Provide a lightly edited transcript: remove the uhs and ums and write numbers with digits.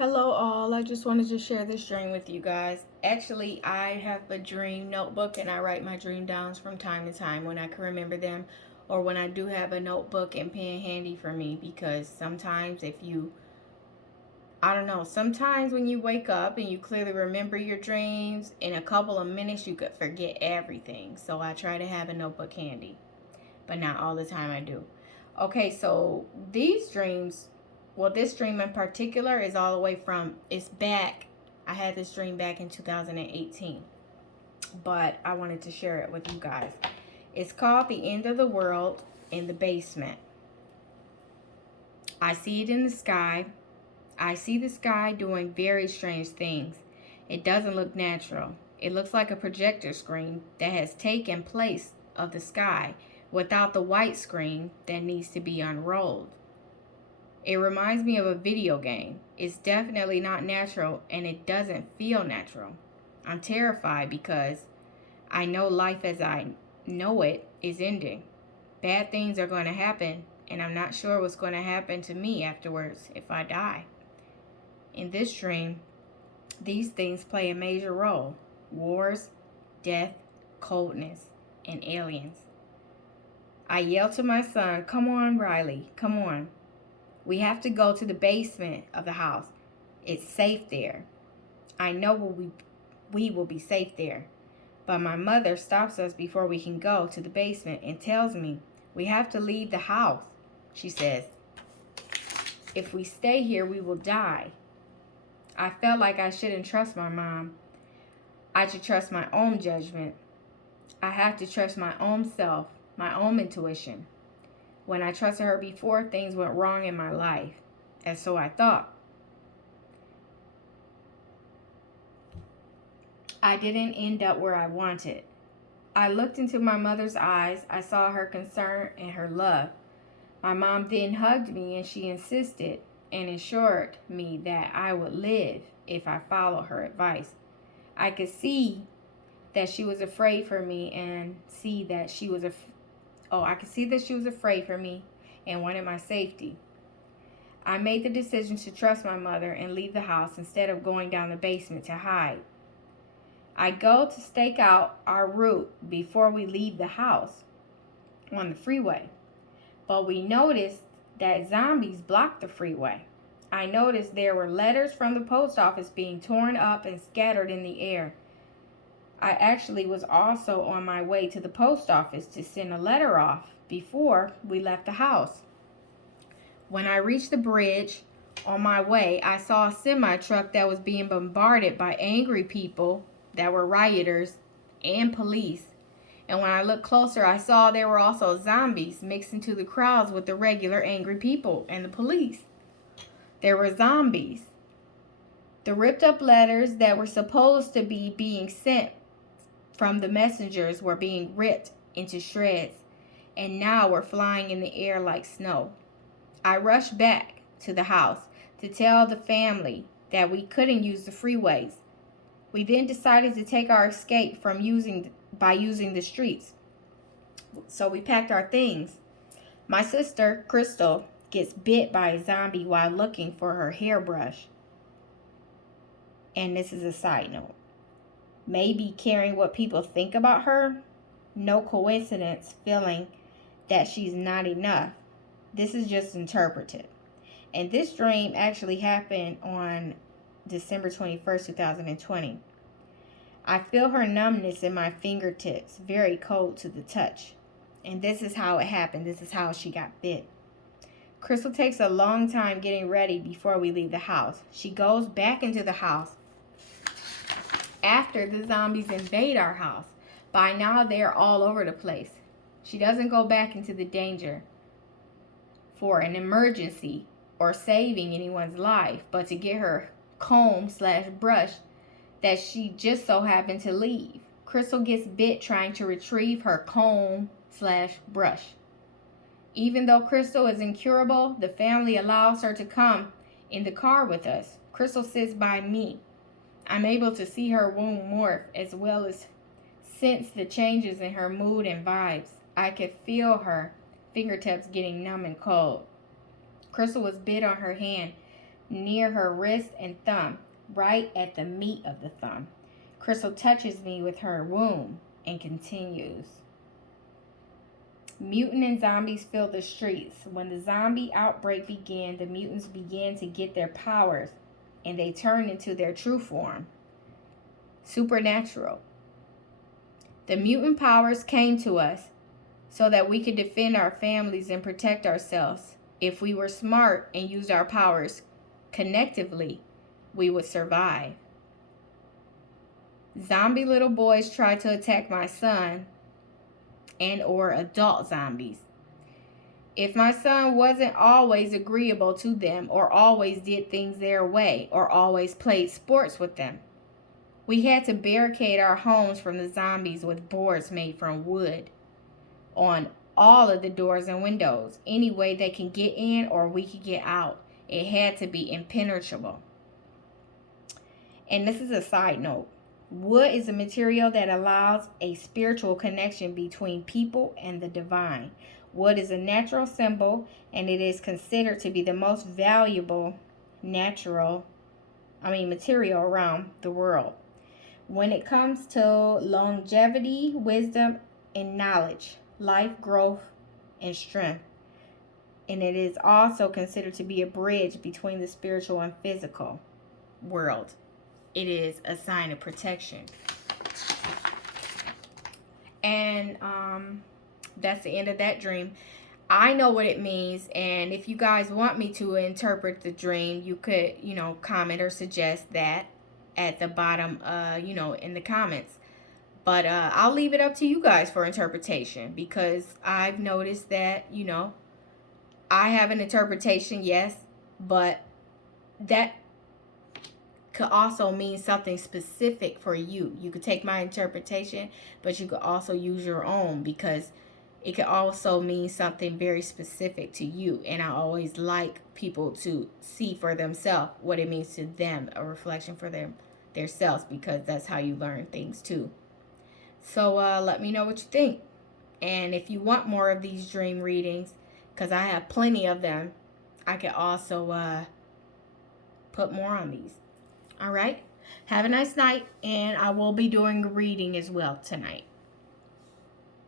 Hello all, I just wanted to share this dream with you guys. Actually, I have a dream notebook and I write my dream downs from time to time when I can remember them or when I do have a notebook and pen handy for me, because sometimes I don't know, sometimes when you wake up and you clearly remember your dreams, in a couple of minutes you could forget everything. So I try to have a notebook handy, but not all the time I do. Okay, so these dreams, well, this dream in particular is all the way from, it's back. I had this dream back in 2018, but I wanted to share it with you guys. It's called The End of the World in the Basement. I see it in the sky. I see the sky doing very strange things. It doesn't look natural. It looks like a projector screen that has taken place of the sky without the white screen that needs to be unrolled. It reminds me of a video game. It's definitely not natural and it doesn't feel natural. I'm terrified because I know life as I know it is ending. Bad things are going to happen, and I'm not sure what's going to happen to me afterwards if I die. In this dream, these things play a major role: wars, death, coldness, and aliens. I yell to my son, "Come on, Riley, come on. We have to go to the basement of the house. It's safe there. I know we will be safe there." But my mother stops us before we can go to the basement and tells me we have to leave the house. She says, "If we stay here, we will die." I felt like I shouldn't trust my mom. I should trust my own judgment. I have to trust my own self, my own intuition. When I trusted her before, things went wrong in my life. And so I thought. I didn't end up where I wanted. I looked into my mother's eyes. I saw her concern and her love. My mom then hugged me and she insisted and assured me that I would live if I followed her advice. I could see that she was afraid for me and see that she was I could see that she was afraid for me and wanted my safety. I made the decision to trust my mother and leave the house instead of going down the basement to hide. I go to stake out our route before we leave the house on the freeway, but we noticed that zombies blocked the freeway. I noticed there were letters from the post office being torn up and scattered in the air. I actually was also on my way to the post office to send a letter off before we left the house. When I reached the bridge on my way, I saw a semi truck that was being bombarded by angry people that were rioters and police. And when I looked closer, I saw there were also zombies mixed into the crowds with the regular angry people and the police. There were zombies. The ripped up letters that were supposed to be being sent from the messengers were being ripped into shreds and now were flying in the air like snow. I rushed back to the house to tell the family that we couldn't use the freeways. We then decided to take our escape by using the streets. So we packed our things. My sister, Crystal, gets bit by a zombie while looking for her hairbrush. And this is a side note. Maybe caring what people think about her. No coincidence feeling that she's not enough. This is just interpreted. And this dream actually happened on December 21st, 2020. I feel her numbness in my fingertips, very cold to the touch. And this is how it happened. This is how she got bit. Crystal takes a long time getting ready before we leave the house. She goes back into the house after the zombies invade our house. By now, they're all over the place. She doesn't go back into the danger for an emergency or saving anyone's life, but to get her comb/brush that she just so happened to leave. Crystal gets bit trying to retrieve her comb/brush. Even though Crystal is incurable, the family allows her to come in the car with us. Crystal sits by me. I'm able to see her wound morph as well as sense the changes in her mood and vibes. I could feel her fingertips getting numb and cold. Crystal was bit on her hand near her wrist and thumb, right at the meat of the thumb. Crystal touches me with her womb and continues. Mutant and zombies filled the streets. When the zombie outbreak began, the mutants began to get their powers, and they turned into their true form. Supernatural. The mutant powers came to us so that we could defend our families and protect ourselves. If we were smart and used our powers connectively, we would survive. Zombie little boys tried to attack my son and or adult zombies. If my son wasn't always agreeable to them or always did things their way or always played sports with them, we had to barricade our homes from the zombies with boards made from wood on all of the doors and windows. Any way they can get in or we could get out. It had to be impenetrable. And this is a side note. Wood is a material that allows a spiritual connection between people and the divine. Wood is a natural symbol, and it is considered to be the most valuable material around the world. When it comes to longevity, wisdom, and knowledge, life, growth, and strength. And it is also considered to be a bridge between the spiritual and physical world. It is a sign of protection. And that's the end of that dream. I know what it means, and if you guys want me to interpret the dream, you could, comment or suggest that at the bottom, in the comments. But I'll leave it up to you guys for interpretation, because I've noticed that, I have an interpretation, yes, but that could also mean something specific for you. You could take my interpretation, but you could also use your own, because it could also mean something very specific to you. And I always like people to see for themselves what it means to them, a reflection for their selves, because that's how you learn things too. So let me know what you think. And if you want more of these dream readings, because I have plenty of them, I can also put more on these. All right. Have a nice night, and I will be doing a reading as well tonight.